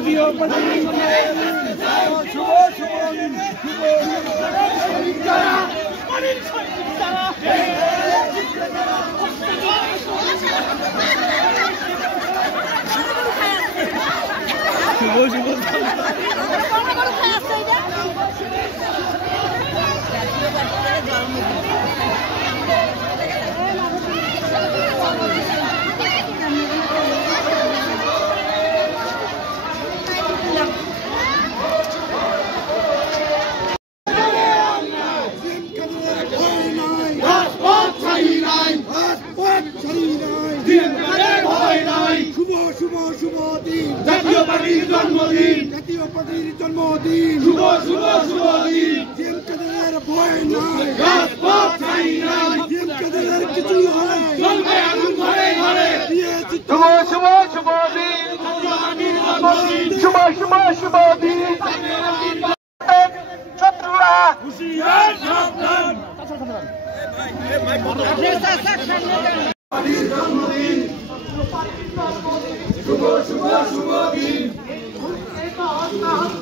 জাতীয় পার্টি শুভ জাতীয় পার্টির জন্মদিন শুভ শুভ শুভ দিন জিএমকাদের ভয় নাই রাজপথ চাই নাই জিএমকাদের কিছু হয় চলবে আগুন ঘরে ঘরে শুভ শুভ শুভ দিন শুভ শুভ শুভ দিন শত্রুরা হুঁশিয়ার সাবধান জন্মদিন শুভ শুভ শুভ দিন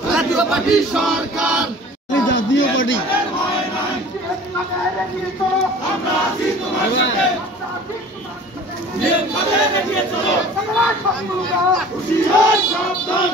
জাতীয় পার্টি সরকার জাতীয় পার্টি আমরা আছি তোমার সাথে হুঁশিয়ার সাবধান।